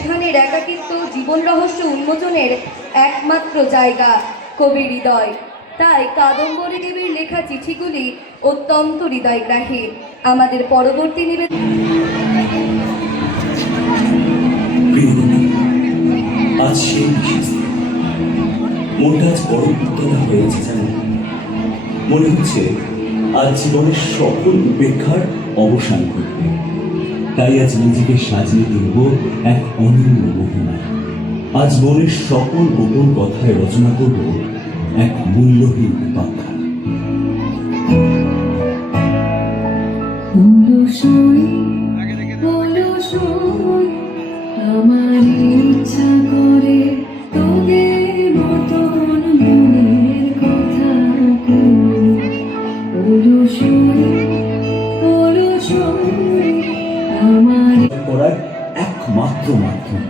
এখানের একাকিত্ব জীবন রহস্য উন্মোচনের একমাত্র জায়গা কবির হৃদয়। তাই কাদম্বরী দেবীর লেখা চিঠিগুলি অত্যন্ত হৃদয়গ্রাহী। আমাদের পরবর্তী নিবেদন আজ সেই বিশেষ মনটা আজ বড় উত্তেজনা হয়েছে জানেন। মনে হচ্ছে আজ জীবনের সকল উপেক্ষার অবসান ঘটবে। তাই আজ নিজেকে সাজিয়ে তুলব এক অনন্য মোহনা। আজ মনের সকল গোপন কথায় রচনা করব এক মূল্যহীন উপাখ্যান। আমার ইচ্ছা করে তোদের মতন মনের কথা আমার করার একমাত্র মাধ্যম।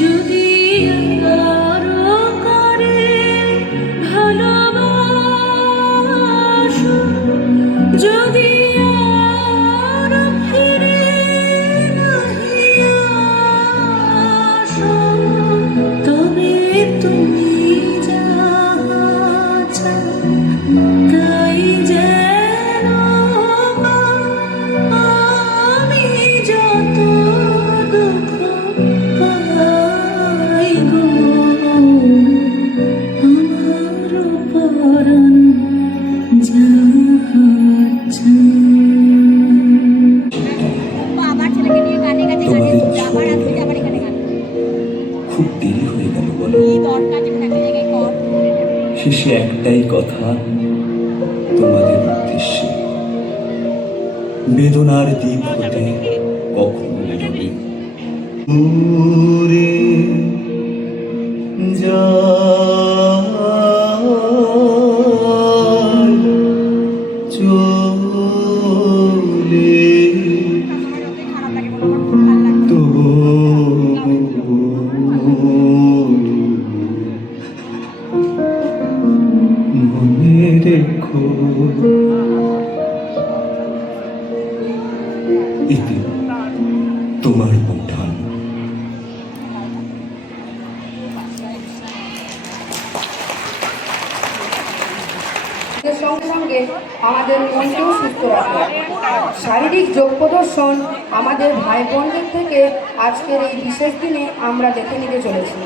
যদি আরো করে ভালোবাসো, যদি আরো ফিরে নাহি আসো, তবে তুমি যাহা চাও তাই যেন আমি যত দুঃখ পাই গো আমার পরাণ যাহা চায়। খুব দেরি হয়ে গেল বলো। শেষে একটাই কথা তোমাদের উদ্দেশ্যে, বেদনার দ্বীপ হতে কখনো যাবে দূরে চলে মনে রেখো এতে তোমার উঠান। সঙ্গে সঙ্গে আমাদের মনকেও সুস্থ রাখে। শারীরিক যোগ প্রদর্শন আমাদের ভাই বোনদের থেকে আজকের এই বিশেষ দিনে আমরা দেখে নিতে চলেছি।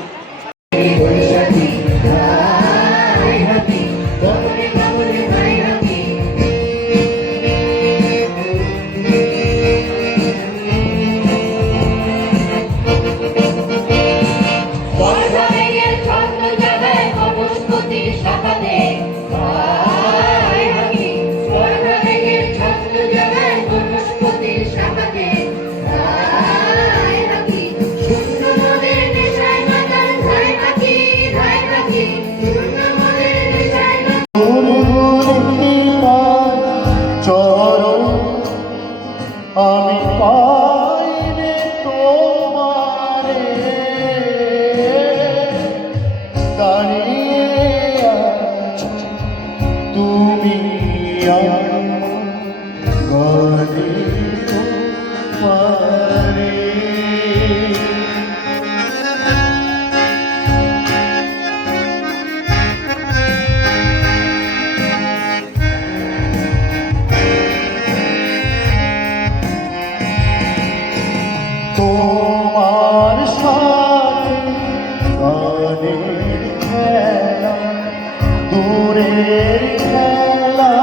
দূরের খেলা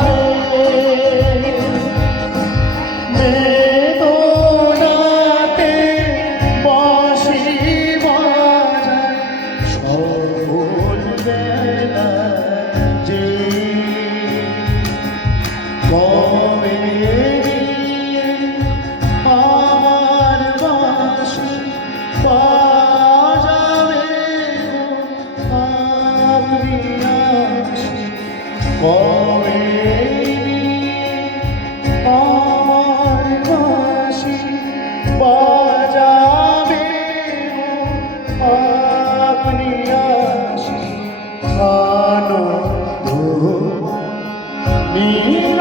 যে বেদনাতে বাঁশি বাজায় সবুজ বেলা যে কবে আমার বাঁশি বাজাবে আপনি আসি কবে আমার বাঁশি বাজাবে আপনি আসি আনন্দ নীল